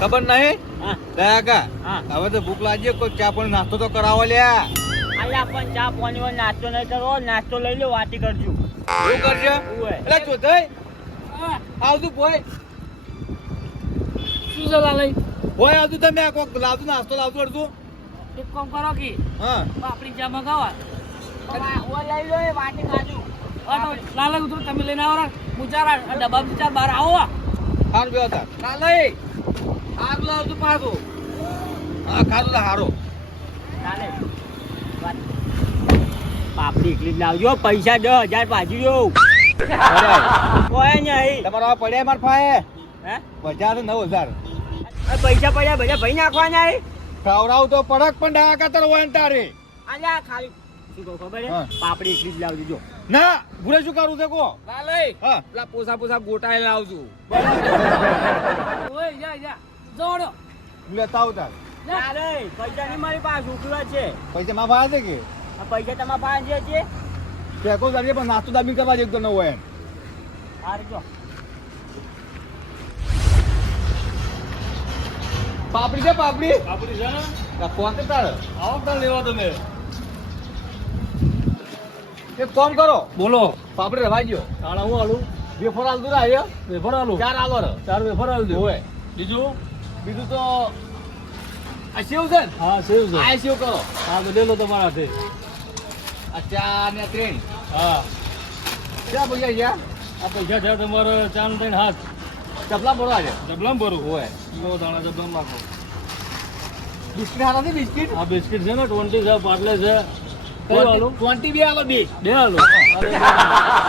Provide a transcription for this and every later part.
ખબર નહીં હા દયા કા હા હવે તો ભૂખ લાગી કોઈ ચા પણ નાસ્તો તો કરાવો લ્યા અલ્યા પણ ચા પાણી હોય નાસ્તો નહીં કરવો નાસ્તો લઈ લો વાતી કરજો શું કરજો ઓય એટલે ચોથાઈ આવતું બોય શું છે લાલઈ બોય આવતું તમે આ કોક લાવતું નાસ્તો લાવતું અડતું એક કામ કરો કે હા આપણી ચા મગાવા ઓ લઈ લો એ વાતી કાજુ લાલઈ ઉતરો તમે લઈને આવો હું ચાર ડબ્બા ચાર બહાર આવો હારું બે હતા કાલે હારું લાવતું પાછું હા ખારું લા હારો પાપડી એકલી જ લાવજો પૈસા 10,000 પાછી જો કોઈ નહીં તમારા પડ્યા માર ફાયે હે બજાર 9,000 પૈસા પડ્યા બધા ભાઈ નાખવાના ખવડાવ તો પડક પણ ડાકા તર હોય ને તારે અલ્યા ખાલી શું કહું ખબર હે હા. પાપડી એકલી જ લાવજો જો ના ભૂરે શું કરું છે કો લાલઈ હા પેલા પોસા ગોટાએ લાવજો ઓય જા જા જોડો લેતા આવ તાર ચાલે પૈસા ની મારી પાસે ઉકલા છે પૈસા માં ભાઈ છે કે આ પૈસા તમારા પાસે છે ફેંકો તારીએ પણ નાસ્તો દાબી કરવા જેવું તો ન હોય એમ હાર જો પાપડી છે પાપડી આપડી છે ને ફોન કે તાર આવો તાર લેવા તમે એક કામ કરો બોલો પાપડી રવા ગયો તાણા હું આલું વેફર આલ દૂર આવ્યો વેફર આલું ચાર આલો રે 4 વેફર આલું દે હોય બીજું બીજું તો આ સેવ છે ને હા સેવ છે આ સેવ કરો હા તો લે લો તમારા હાથે આ ચાર ને 3 હા ક્યાં પૈસા ગયા આ પૈસા થયા તમારે 4 ને 3 હાથ ચપલા ભરવા છે જબલામ ભરું હોય લો દાણા જબલામ નાખો બિસ્કિટ હારા છે બિસ્કિટ આ બિસ્કિટ છે ને 20 છે પાટલે છે કઈ આલું 20 બે આલો બે બે આલું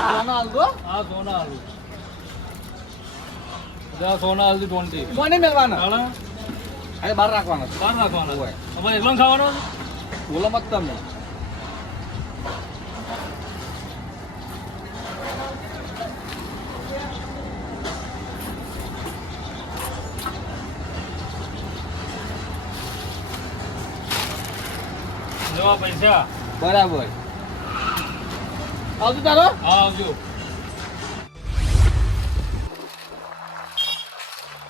સોના આલ દો હા સોના આલું જા સોના આલુ 20 કોને મેલવાના તાણા અરે બહાર રાખવાના છે. બહાર નાખવાના હોય. તમારે એકલો ખાવાનો બોલો મત તમે લેવા પૈસા બરાબર આવતું તારો હા આવજો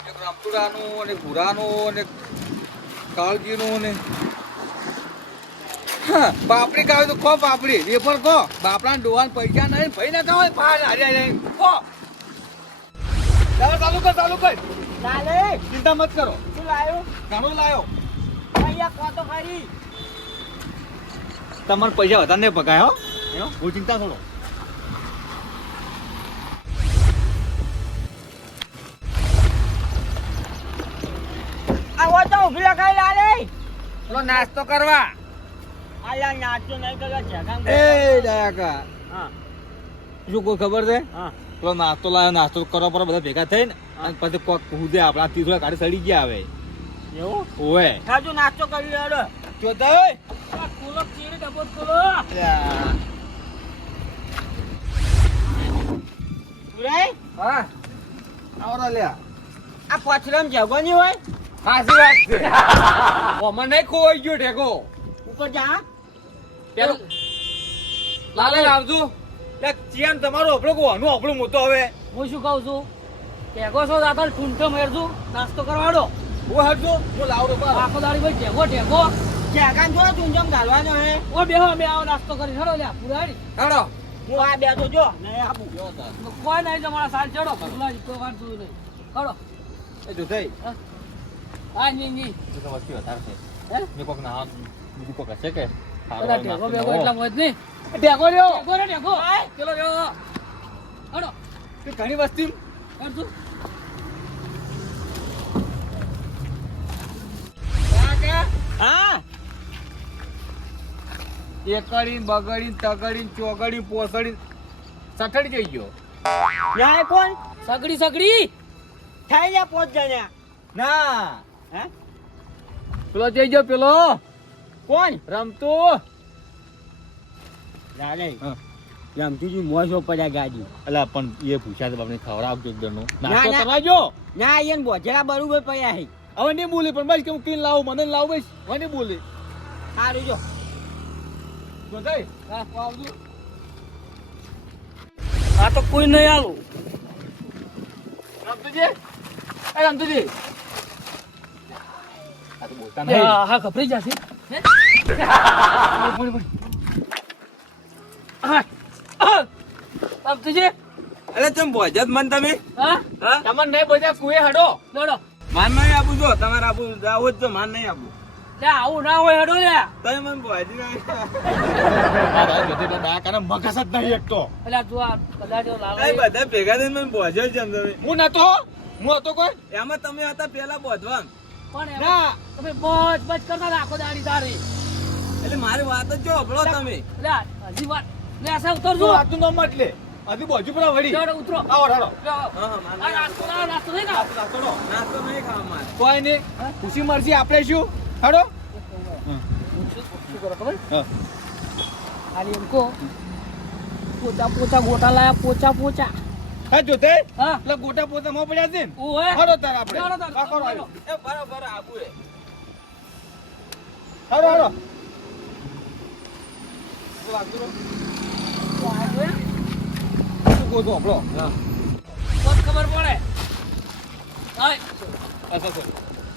એક રામપુરાનું અને ભૂરાનું અને કાળજીનું અને હા બાપડી કાવે તો ખો બાપડી વેફર ખો બાપડાને ડોહાને પૈસા નહીં ભાઈ ના હોય ભાઈ હારે ખો ચાલુ કર ચાલે ચિંતા મત કરો શું લાવ્યો ઘણું લાયો અહીંયા કોતો ખરી તમારે પૈસા વધારે નહીં પકાય હો હું ચિંતા થોડો આવો તો ઉભી લખાઈ લાલે પેલો નાસ્તો કરવા આયા નાચો નહીં કરવા છે કામ એ ડાયાકા હા શું કોઈ ખબર છે હા પેલો નાસ્તો લાવ્યો નાસ્તો કરવા પર બધા ભેગા થઈને અને પછી કોક હુદે આપણા તીસરા કાઢી સડી ગયા હવે એવું ઓવે ખાજો નાસ્તો કરી લેડો ચોથાઈ આ કુલો ચીરી ડબો કુલો ઉરાય હા આવરા લ્યા આ પથરમ જગોની હોય સાચી વાત છે ઓમાં નહીં ખોવાઈ ગયો ઠેકો ઉપર જા પેલો લાલે આવજો લે ચિયાન તમારો આપણો કોનું આપણો મોટો હવે હું શું કહું છું ટેગો છો દાદા ઠૂંઠો મેરજો નાસ્તો કરવાડો હું હટજો હું લાવડો પર આખો દાડી ભાઈ ટેગો ટેગો ટેગાન જો તું ગાલવાનો હે ઓ બેહો અમે આવો નાસ્તો કરી હેડો લે પુરાડી હેડો હું આ બેઠો જો નહીં આપું કોઈ નહીં તમારા સાલ ચડો પુરાડી કોઈ વાત નહીં હેડો એ જો થઈ હા ની તો તો વસ્તી વધારે છે હે મે કોક ના બીજું કોક હશે કે બધા ટેગો બેગો એટલા મોજ નહીં ટેકો લ્યો ટેગો રે ટેગો ચલો બેહો હેડો કે ઘણી વસ્તી કરજો હા એકડી બગડી તગડી ચોગડી પોસડી સઠડી જઈ ગયો ન્યાય કોણ સગડી સગડી થઈ જા 5 જણ્યા ના હે પેલો જઈ ગયો પેલો કોણ રમતો લાલે હા. રમતીજી મોજો પડ્યા ગાડી અલા પણ એ પૂછ્યા તો બાપને ખવડાવજો એકદમનો ના, નાસ્તો ના. કરવા જો ના અહીંયા બોજરા બરોબર પડ્યા હે હવે નહીં બોલે પણ બસ કે હું કીન લાવું મને લાવું બસ હવે નહીં બોલે સારું જો જો થઈ હા આવજો આ તો કોઈ નહીં આલું રમતુજી એ રમતુજી તો બોલતા નહીં. હા ખપરી જશે હે? બોલ, બોલ. સમજે? અરે ચમ ભોજત મન તમે હા હા તમને નહીં બધા કુએ હડો દોડો માન નહીં આપું જો તમારે આપું જાવ જ જો માન નહીં આપું લે આવું ના હોય હેડો લે તમે મને ભોજી નહીં મગજ જ નહીં એક તો એટલે તું આ કદાચ લાલ બધા ભેગા થઈને મને ભોજો જ જમ તમે હું નતો કોઈ એમાં તમે હતા પેલા બોધવા પણ એમ ના તમે બચ બચ કરતા રાખો દાડી તારી એટલે મારી વાત જ જો હભળો તમે લે હજી વાત લે આસા ઉતરજો તું વાતનું નામ મત લે હજી બાજુ પર વળી દોડો ઉતરો આવો હેડો હા હા માન આ નાસ્તો લાવો, નાસ્તો નહીં ખાવ. નાસ્તો નહીં ખાવા મારે કોઈ નહીં ખુશી મરસી આપણે શું હેડો શું કરો ખબર હા. ખાલી એમ કહો પોચા પોચા ગોટા લાયા પોચા પોચા હા જોતે હા એટલે ગોટા પોતા માં પડ્યા છે ને ઓય હેડો તાર આપણે હેડો તાર. કાકો હેડો એ બરાબર આબુ એ હેડો હેડો શું કહો છો આપણો હા બસ ખબર પડે હાય અચ્છા સર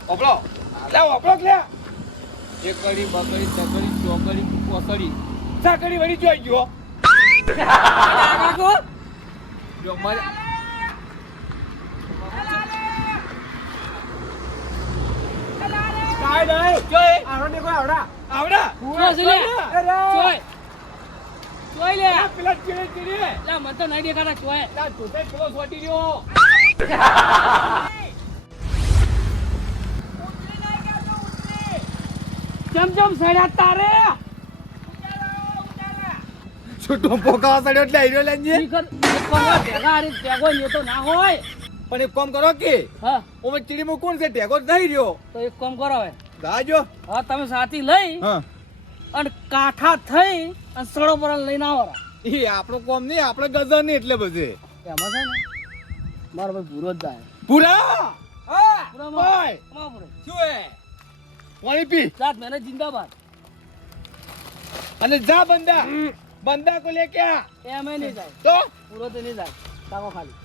આપણો લે આપણો લે એક કડી બકડી ચકડી ચોકડી પોસડી સાકડી વળી જોઈ ગયો કાકો જો મારે કાઈ નહીં જોઈ આવડા ને કોઈ આવડા આવડા ચોય છે લે ચોય ચોય લે પેલા ચીડે ચીડે લે મને તો નહીં દેખાતા ચોય તા જોતે પેલો સોટી રહ્યો ચમ સડ્યા તારે છૂટો પોકાવા સડ્યો એટલે આઈરો લેંજે શીખર એક કોંગા ભેગા હારી ભેગો ને તો ના હોય પણ એક કામ કરો કે હા ઓમે ચીડીમાં કોણ છે ટેકો જ નહીં રહ્યો તો એક કામ કરો હવે જાજો હા તમે સાથી લઈ હા અને કાઠા થઈ અને સડો પર લઈને આવો રા. એ આપણો કોમ નહીં આપણે ગજર નહીં એટલે બધે એમાં છે ને મારો ભાઈ ભૂરો જ જાય પૂરા હા પૂરામાં. ભાઈ અમારો ભૂરો. શું હે પાણી પી સાત મહિને જિંદાબાદ અને જા બંદા બંદા કો લે ક્યાં એમ નહીં જાય તો પૂરો તો નહીં જાય તાકો ખાલી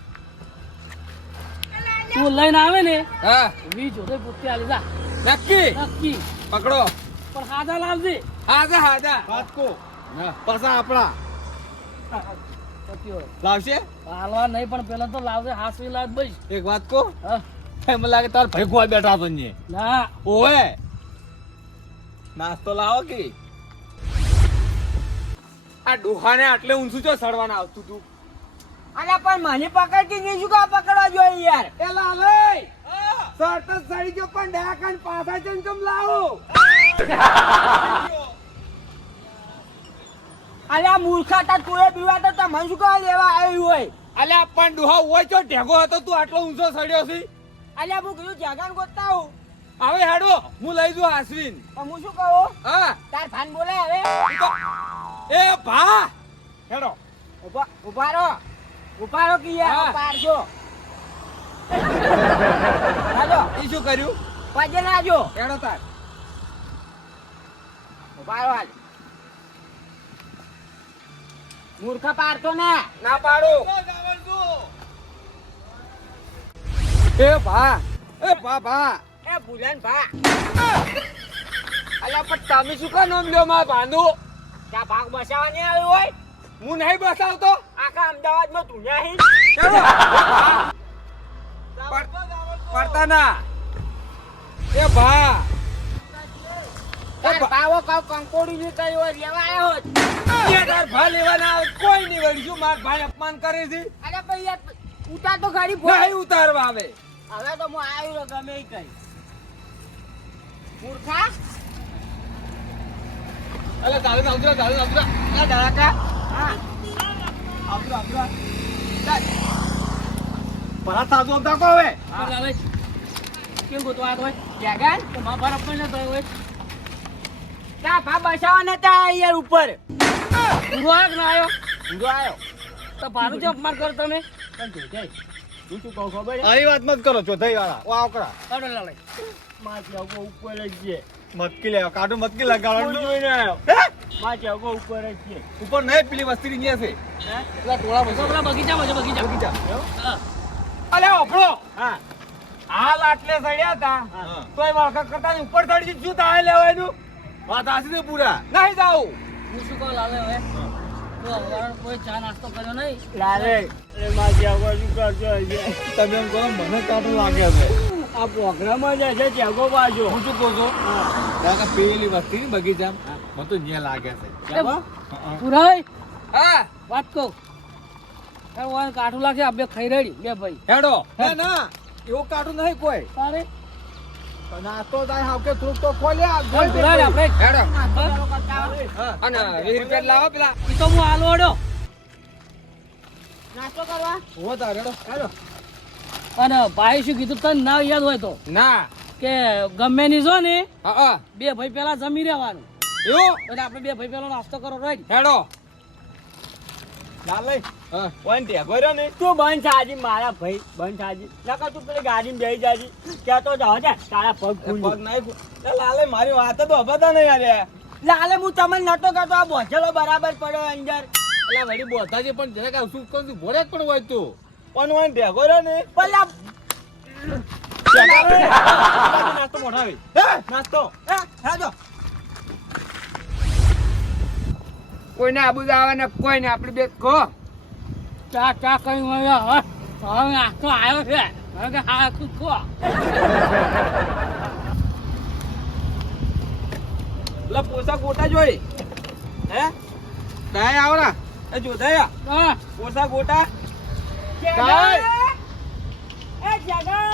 તું લઈને આવે ને હા વી જોડે પૂછતી આલી જા નક્કી નક્કી પકડો પણ હાજા લાવજે હાજા હાજા વાત કો પાછા આપણા પતી હોય લાવશે હાલવા નહીં પણ પેલા તો લાવજે હાસવી લાવ બસ એક વાત કો હા મને લાગે તાર ભાઈ ખોવા બેઠા તો ને ના ઓએ નાસ્તો લાવો કે આ ડોહાને આટલે ઊંચું ચો સડવાના આવતું તું અલ્યા પણ મને પકડતી નહીં શું કા પકડવા જોઈએ યાર એ લાલે સડતો સડી ગયો પણ ડાકન પાછા જઈને તમ લાવો અલ્યા મૂર્ખા તા તુએ પીવા તો તમને શું કા લેવા આવ્યું હોય અલ્યા પણ ડોહા હોય ચો ઢેગો હતો તું આટલો ઊંચો સડ્યો છે અલ્યા હું કીધું જાગાન ગોતતા હું હવે હેડો હું લઈ જઉં હાસવીન પણ હું શું કહું હા તાર ફાન બોલે હવે એ ભા હેડો ઉભા રહો કે યાર હા. પાડજો હાલો ઈ શું કર્યું પાજે લાજો હેડો તાર ઉભા રહો હાલ મૂર્ખા પાડતો ને ના પાડો એ ભા ભા એ ભૂલન ભા અલ્યા પણ તમે શું કા નામ લ્યો માં ભાંડુ ત્યાં ભાગ બસાવવા નહીં આવ્યો હોય હું નહીં બસાવતો આખા અમદાવાદમાં તું નહીં પડતા ના એ ભા તાર ભાવો કાવ કંકોડી ની કરી હોય લેવા આવ્યો હોત. એ તાર ભા લેવાના આવે કોઈ નહીં વળી શું માર ભાઈ અપમાન કરે છે અરે ભાઈ યાર ઉતાર તો ગાડી ફોડ. નહીં ઉતારવા આવે હવે તો હું આવ્યો ગમે ઈ કરી મૂર્ખા અલે ચાલે આવજો આ ધડાકા હા આવજો પરા તાજો આવતા કો હવે લાવે કેમ ગોતવા આવ્યો હોય જગન તો માં બરફ પણ ન થયો હોય તા ભા બસાવા નતા યાર ઉપર પૂરો આગ ના આવ્યો ઊંધો આવ્યો તો ભારું જે અપમાન કરો તમે પણ તું જઈ તું શું કહું ખબર આની વાત મત કરો ચોથાઈ વાળા ઓ આવકડા કાઢો લાલે માથે આવો ઉપર જ છે મતકી લે કાઢો મતકી લગાડવાનું જોઈને આવ્યો હે માથે આવો ઉપર જ છે ઉપર નહીં પેલી વસ્તી ની છે પેલા ટોળા તો પેલા બગીચામાં છે બગીચા બગીચા હા અલે ઓફળો હા હાલ આટલે સડ્યા હતા હા. તોય વળખા કરતા ની ઉપર ચડી જઈ, શું થાય લેવાનું? વાત હાચી ને પૂરા નહીં જાવું. હું શું કહું લાલે હવે તો હવારે કોઈ ચા નાસ્તો કર્યો નહીં લાલે અરે મારી જાગો શું કરજો હજી? તમે એમ કહો મને કાટું લાગે છે આ પ્રોગ્રામ જ હશે જાગો બાજુ. હું શું કહું છું કારણ કે પેલી વસ્તી ની બગીચામાં મને તો ન્યા લાગે છે જાગો? પુરાય હા વાત કહું કાઠું લાગશે આ બે ખાઈ રેડી બે ભાઈ હેડો. ના ના એવું કાટું નહીં કોઈ તારે નાસ્તો થાય હાવ કે થોડુંક તો ખોલ્યા ચાલ પુરાય આપણે હેડો. હા. અને 20 રૂપિયા લાવો પેલા. ઈ તો હું આલો અડો નાસ્તો કરવા હો તારે હેડો. હેડો. અને ભાઈ શું કીધું તને ના યાદ હોય તો ના. કે ગમે ની જો ને હા બે ભાઈ પેલા જમી રહેવાનું એવું એટલે આપણે બે ભાઈ પેલો નાસ્તો કરો રાઈટ હેડો. લાલે હા. કોણ ટેગો રહ્યો ને તું બંધ થાજી મારા ભાઈ બંધ થાજી નકર તું પેલી ગાડીમાં બેસી જાજી ત્યાં તો જાવ છે તારા પગ પગ ખુલી નહીં લાલે મારી વાત તો હબાતા નહીં યાર લાલે હું તમને નતો કરતો આ બોચેલો બરાબર પડ્યો અંદર એટલે વળી બોલતા છે પણ જરાક શું કહું છું ભોરે જ પણ હોય તું પણ હોય ઢેગો રહ્યો ને પલા નાસ્તો મોઢાવી નાસ્તો હેડો કોઈને આબુ આવે ને કોઈને આપણે બે કહો. ચા ચા કઈ હવે નાસ્તો આવ્યો છે હવે કે હા તું ખો લા પોસા ગોટા જોઈ હે કાય આવરા એ જોધાયા હા પોસા ગોટા જગા એ જગા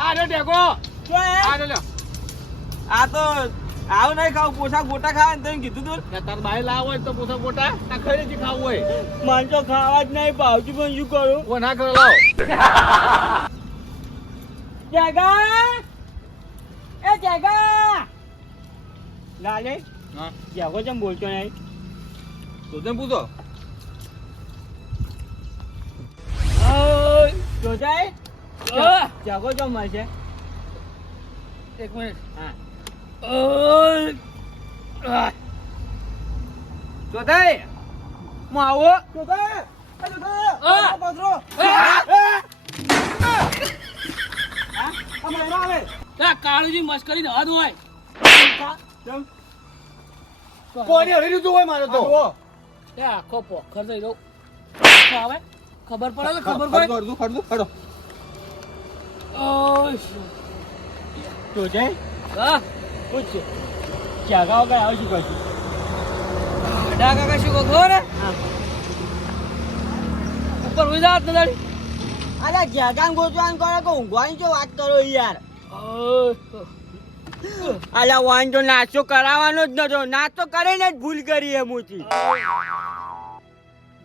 આ રે ઢેગો જો આ રે લ્યો. આ તો આવ નહીં ખાવ પોસા ગોટા ખાવા ને તને કીધું તું તાર બાઈ લાવ હોય તો પોસા ગોટા આ ખરી જ ખાવું હોય મન તો ખાવા જ નહીં ભાવજી પણ શું કરું ઓ ના કરો લાવ જગા એ જગા લાલે હા જગો ચમ બોલતો નહીં તો તને પૂછો જો જાય ઓય, જગો ચમ મળશે એક મિનિટ હા ઓય, જોધાય હું આવો જો જાય ઓય. પથરો આ કાળુજી મસ્કરી ન હદ હોય કોની હરી લીધું હોય મારે તો એ આખો પોખર થઈ દઉં આવે ખબર પડે તો ખબર પડે ખડું ખડું ખડો ઓય, જો જાય હા પૂછ જગા વગર આવું શું કરશું ડા કાકા શું કહો ખબર હે? ઉપર ઉઈ જાત ને દાડી અરે જગાન ગોચવાન કરો કે ઊંઘવાની જો વાત કરો યાર અલા વાન તો નાસ્તો કરાવવાનો જ નતો નાસ્તો કરીને જ ભૂલ કરી એમ હતી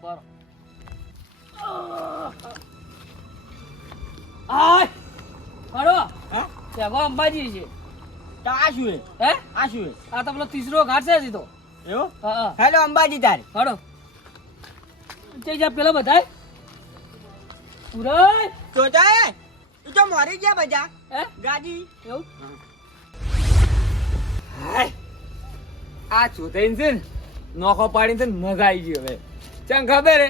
બરો આય હળો હા ત્યાં અંબાજી છે તો આ શું હે હે આ શું હે આ તો પેલો ત્રીસરો ઘાટ છે હજી તો એવું હા હા હેલો અંબાજી તારે હળો તે જા પેલા બધાય ઉરાય તો જાય તું તો મરી ગયા બધા હે ગાડી એવું હાય આ જોધાઈને છે ને નોખો પાડીને છે ને મજા આવી ગઈ હવે ચમ ખબર હે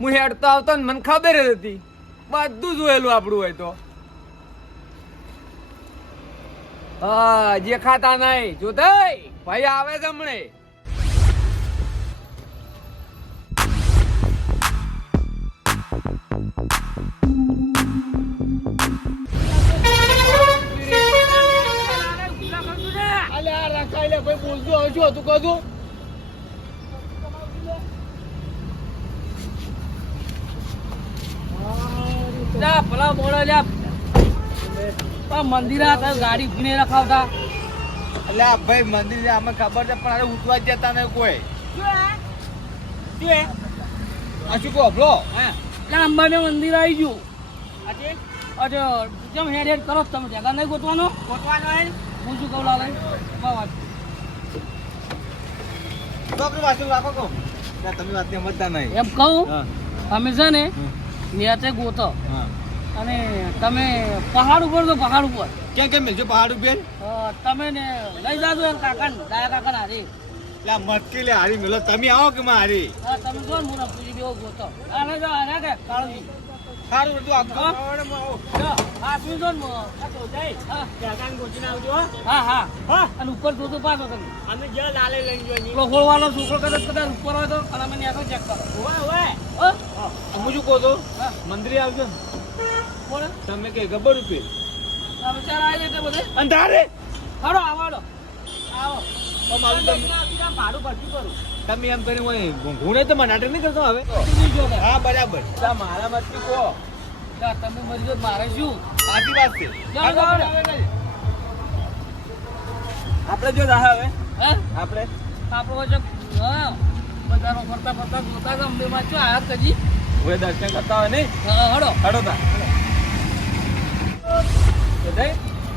હું હેડતો આવતો ને મને ખબર જ હતી બધું જોયેલું આપણું હોય તો હા જે ખાતા નહીં જોધાઈ ભાઈ આવે છે હમણે અલે આ રખાઈ લે ભાઈ બોલજો હવે શું હતું કહું જા ભલા મોડા જા આ મંદિર હતા ગાડી ઉભી નહીં રખાવતા એટલે આ ભાઈ મંદિર છે આમાં ખબર છે પણ હવે ઉઠવા જ જતા નહીં કોઈ શું હે આ શું કહો બ્રો હા ત્યાં અંબાને મંદિર આવી ગયું અરે જેમ હેડ હેડ કરો તમે જગા નહીં ગોતવાનો ગોતવાનો હે હું શું કહું લાલે વાત તો આપણે વાંચું રાખો કહો ના તમે વાત ને સમજતા નહીં એમ કહું હા અમે છે ને ન્યાતે ગોતો હા અને તમે પહાડ ઉપર તો પહાડ ઉપર ક્યાં કેમ મિલજો પહાડ ઉપર તમે ને લઈ જાજો એમ કાકા દાયા કાકા ના હારી એટલે આ મટકી લે હારી મિલો તમે આવો કે માં હારી તમે જો ને મુરા પૂછી બેવો ગોતો આને જો આને કે કાળજી સારું બધું આપજો. હા. આવડે હું આવું. હા શું છો ને આ તો જઈ હા કાકાને ગોતીને આવજો હો. હા હા હા અને ઉપર જોતો પાછો તમે અમે જ્યાં લાલે લઈને જોઈએ પેલો ગોળવાળો છોકરો કદાચ ઉપર હોય તો અને અમે નેસો ચેક કરો ઓય ઓય હા હું શું કહું છું? હા. મંદિરે આવજો ને. બોલે તમે કે ગબ્બર રૂપે તમે ચાર આવી એટલે બધે અંધારે હાડો આવો આવો મારું તમે ભાડું ભરતી કરું તમે એમ કરીને હું નહીં તો મને નાટક નહીં કરતો હવે તમે જો ને. હા બરાબર મારા મત કહો જા, તમે મરી જો મારે શું સાચી વાત છે જાઓ, જાઓ, જાઓ. આપણે જો રાહ હવે હે આપણે આપણો વચ્ચે હા બધાનો ફરતા ફરતા જોતા હતા અંબેમાં છો આયા કજી હવે દર્શન કરતા હોય નહીં હા હડો હડો તા જોધાઈ?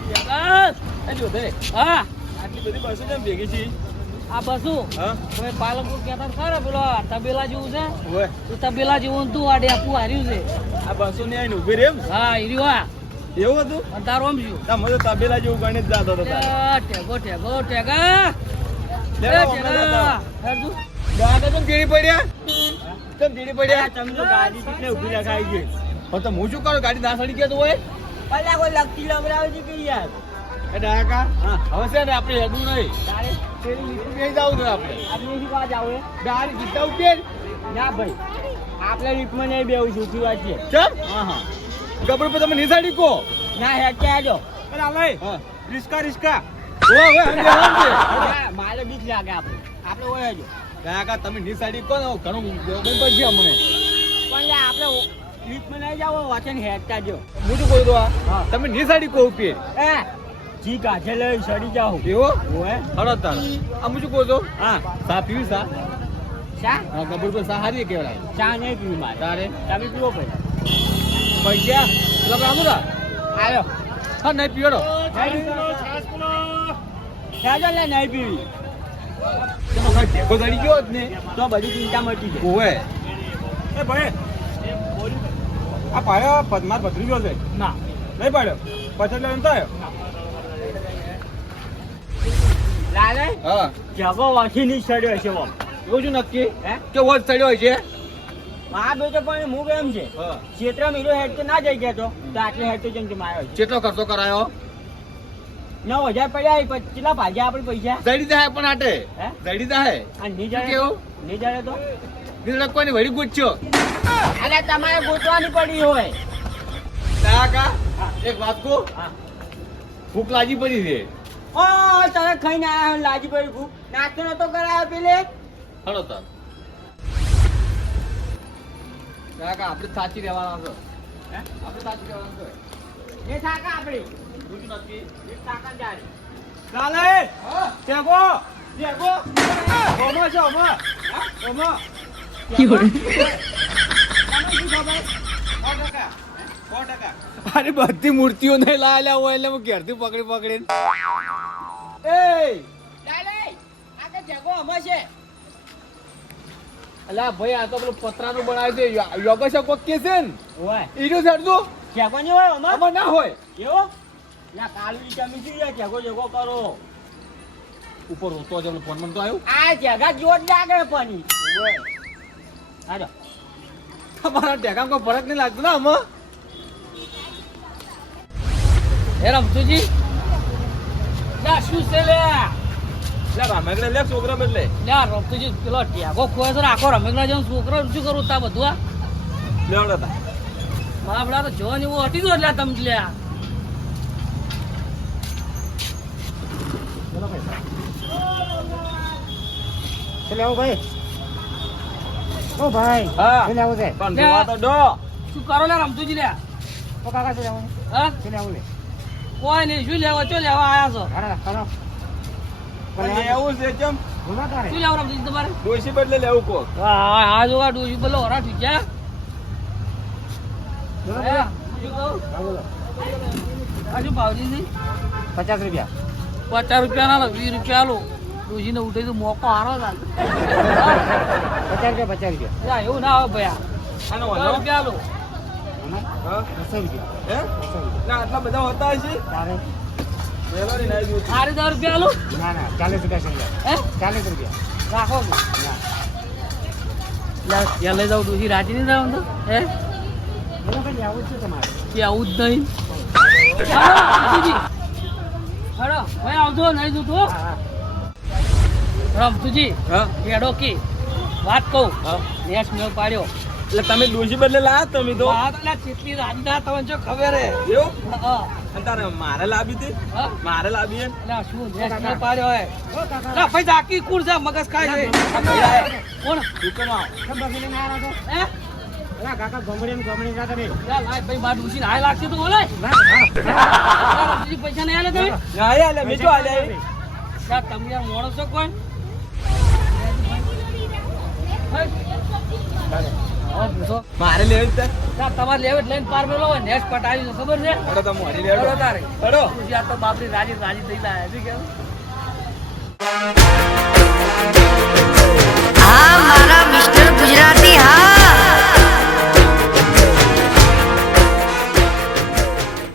જગત! એ જોધાઈ, હા આટલી બધી બસો કેમ ભેગી છે આ બસું હા હવે પાલનપુર કહેતા ને ખરા પેલો તબેલા જેવું છે ઓય એ તબેલા જેવું ને તું આ ડેપું હાર્યું છે આ બસો ને આઈને ઊભી રે એમ હા એ રહ્યું આ એવું હતું અને તારું આમ શું તમે તો તબેલા જેવું ગણિત જાતો હતો તારે. ટેગો ટેગો ટેગા લેવો, એ અમે ટેગા જતા. હેડજુ. દાદા કેમ ચીડી પડ્યા કેમ ચીડી પડ્યા તમે તો ગાડી કેટલે ઊભી રખાઈ ગઈ પણ તો હું શું કરું ગાડી ના સડી ગયા તો હોય પલ્લા કોઈ લગતી લવરાવે છે કે યાર એ ડાકા હા. હવે છે ને આપણે હેડું નહીં તારે તેરી લીટી બેસી જાવું જોઈએ આપણે આપણે શું વાત આવે ગાડી જીતા ઉકેલ ના ભાઈ આપણે રીતમાં નહીં બેવું છું શું વાત છે ચમ હા હા ગબર પર તમે નિસાડી કો ના હેડ કે આજો અરે આલે હા. રિસ્કા રિસ્કા ઓય ઓય હમ જવાનું છે મારે બીક લાગે આપણે ઓય આજો ડાકા તમે નિસાડી કો ને ઘણું ગોબન પર છે અમને પણ લે આપણે રીતમાં નહીં જાવ વાંચન હેડતા જો હું શું કહું તો આ હા. તમે નિસાડી કો ઉકેલ એ જી કાઢે લઈ સડી જાવ એવો ઓય હળો તાર આ હું શું કહું તો હા સા પીવી સા શા હા ગબર પર સા હારી કેવડાય ચા નહીં પીવું મારે તારે તમે પીવો ભાઈ પૈસા પેલા રામુરા આવ્યો હા નહીં પીવડો હેડો લે નહીં પીવી તમે ખાલી ટેકો દડી ગયો જ ને તો બધી ચિંતા મટી જાય ઓવે એ ભાઈ આ પાડ્યો પદ્માર ભત્રી ગયો છે ના નહીં પાડ્યો પછી એટલે એમ થાય લાલે હા જગો વાંચી નહીં સડ્યો છે ઓમ એવું શું નક્કી હે કે વોટ ચડ્યો છે આ બેટો પણ હું કેમ છે હા ક્ષેત્ર મીરો હેડ તો ના જઈ ગયા તો આટલે હેડ તો જેમ કે માર્યો છે. કેટલો ખર્ચો કરાયો 9,000 પડ્યા પછી કેટલા ભાગ્યા આપણે પૈસા જડી જાય પણ આટે હે જડી જાય અને નહીં શું જાડે કેવું? નહીં જાડે તો નીકળે કોઈને વળી ગુચ્યો અરે તમારે ગોતવાની પડી હોય કાકા એક વાત કહું હા ભૂખ લાગી પડી છે ઓ તરત ખાઈને આયા લાજી પડી ભૂખ નાસ્તો નતો કરાયો પેલે હળો તાર કાકા આપણે સાચી રહેવાના છો હે? આપણે સાચી રહેવાના છો એ થાકા આપણી શું નક્કી એ થાકા જારી ચાલે ટેકો ટેકો ઓમો છે ઓમો ઓમો અરે બધી મૂર્તિઓ નહીં લાયેલા હોય એટલે હું ઘેરથી પકડી પકડીને એ લાલે આ તો જગો અમે છે અલા ભાઈ આ તો પેલું પતરાનું બનાવ્યું છે યોગેશ કોક કે છે ને ઓય ઈજો ચડજો જગો નહીં હોય અમે આમાં ના હોય એવો ના કાલની તમે શું યાર જગો જગો કરો ઉપર રોતો છે ફોન માં તો આવ્યું આ જગા જોડ લાગે પાણી હાલો તમારા ટેકામાં કોઈ ફરક નહીં લાગતો ને આમાં હે રમતુજી લા શું છે લે લે રામેગડે લે છોકરા બદલે લા રમતુજી પેલો ટેગો ખોય છે આખો રમેગડા જેવો છોકરો શું કરું તા બધું આ લેવડો તા મારા બડા તો જોન એવું હટી દો એટલે તમે લ્યા ચલે આવો ભાઈ ઓ ભાઈ હા ચલે આવો છે પણ જોવા તો ડો શું કરો લે રમતુજી લ્યા ઓ કાકા ચલે આવો હા ચલે આવો લે કોઈ નહીં શું લેવા ચો લેવા આયા છો હારા કરો પણ લેવું છે કેમ બોલા તારે શું લેવા રમતુજી તમારે ડોશી બદલે લેવું કોક હા આ જો આ ડોસી બોલો હરા ઠીક છે બોલો હે? શું કહું હા બોલો આ શું ભાવજી છે 50 રૂપિયા 50 રૂપિયા ના લો 20 રૂપિયા લો ડોસીને ઉઠે તો મોકો હારો થાય 50 રૂપિયા યા એવું ના હોય ભયા આનો 10 વાંધો રૂપિયા લો હા 200 રૂપિયા હે ના આટલા બધા હોતા હશે તારે વેલો ની નાઈ દઉં સારી 10 રૂપિયા લો ના ના 40 રૂપિયા સમજાય હે 40 રૂપિયા રાખો કે ના લા યા લઈ જાવ ડોસી રાજી નહીં જાવ તો હે બોલો કઈ આવું છે તમારે કે આવું જ નહીં હડો ભાઈ આવજો નહીં જોતો રમતુજી હા હેડો કી વાત કહું હા નેસ મેળ પાડ્યો એટલે તમે ડોશી બદલે લાયા તમે તો વાત એટલે ચેટલી રાંધા તમને જો ખબર હે એવું હા અને તારે મારે લાવી હતી હા મારે લાવી એમ એટલે શું નેસ મેળ પાડ્યો હે ના ભાઈ જાકી કુણ છે મગજ ખાય છે કોણ દુકાનમાં હે અલા કાકા ગમડી ગમડી કાકા રે ચાલ લાય ભાઈ બાર ડૂસીને હાય લાગશે તો બોલે રમતુજી પૈસા નહીં આલે તમે ના આલે મેં જો આલે યાર તમે યાર મોણો છો કોણ મારે લેવી છે તમારે લેવે લઈને પાર મેલો હોય નેસ પટાવી છે ખબર છે અરે તમે મારી હેડો લેડો તારે હેડો આ તો બાપરી રાજી રાજી થઈ લાયા છે કેમ